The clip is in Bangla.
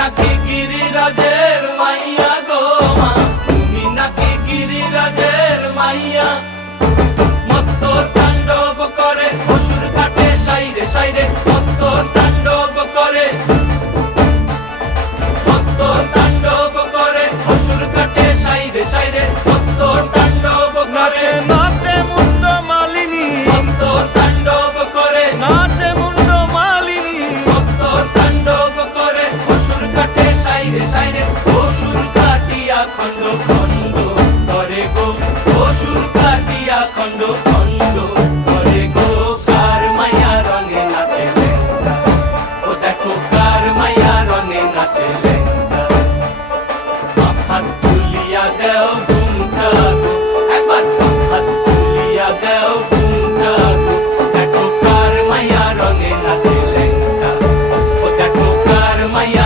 নাকি গিরিরাজের মাইয়া গো মা, তুমি নাকি গিরিরাজের মাইয়া। মত্ত তাণ্ডব করে অসুর কাটে সাইরে সাইরে, মত্ত তাণ্ডব করে, মত্ত তাণ্ডব করে অসুর কাটে সাইরে সাইরে, মত্ত তাণ্ডব করে। নাচে মুন্ড মালিনী, মত্ত তাণ্ডব করে, নাচে মুন্ড মালিনী, মত্ত তাণ্ডব করে অসুর কাটে সাইরে সাইরে, অসুর কাটিয়া খণ্ড খণ্ড করে গো, অসুর কাটিয়া খণ্ড খণ্ড করে গো। কার মায়া রঙে নাচে লেঙ্গা, ও দেখো কার মায়া রঙে নাচে লেঙ্গা।